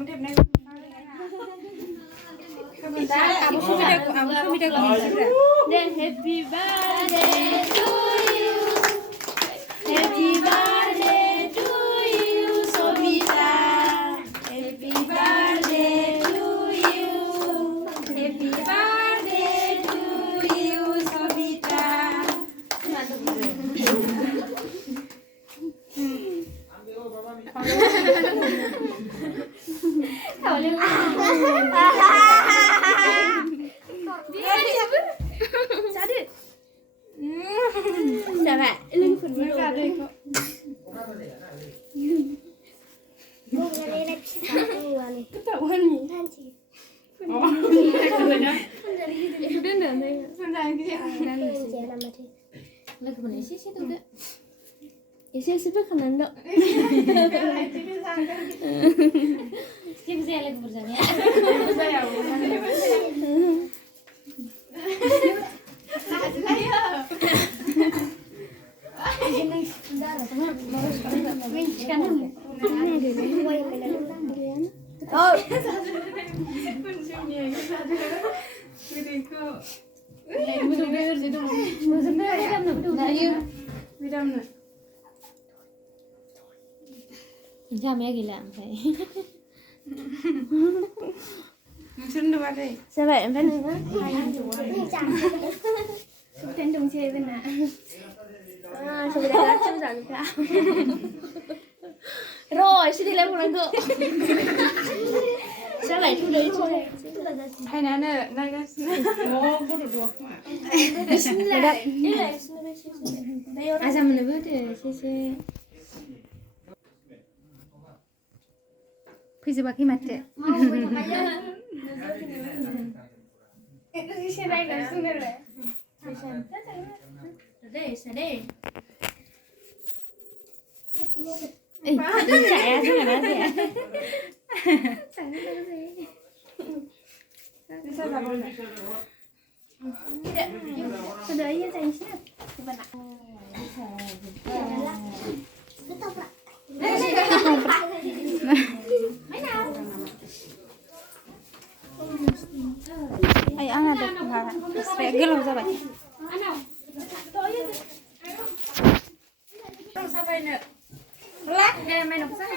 Happy birthday to you. Happy birthday to you, Sobita. Happy birthday to you. Happy birthday to you, Sobita. Dạ bạn, Linh phần mới ra đây không? Cô ra đây lại biết sao cô này. Cái tàu hơn nhỉ? Than chị. Đến đường đây. Phân ra cái gì? Chị làm mà thế. Là cái này xí đâu đấy. Xí biết khả năng đâu. Kim xe là cái gì nhỉ? Cha mẹ gì làm vậy? Sao vậy em phải nữa? Tên đồng chơi bên nào? Sao đây là chăm sóc cả? Rồi, xin đi lấy một lần nữa. Sao lại thu đấy chơi? Hay là này cái ngô có được được mà. Xin lại. À sao mình biết thì xe. Pizza baki mate. Đây. Ê, đi chạy à, sao mà nói gì ạ? Sao đấy chạy chứ? Ay, ana được hả? Phải gỡ lâu ra vậy. Sao vậy nè? Lát mày nộp sách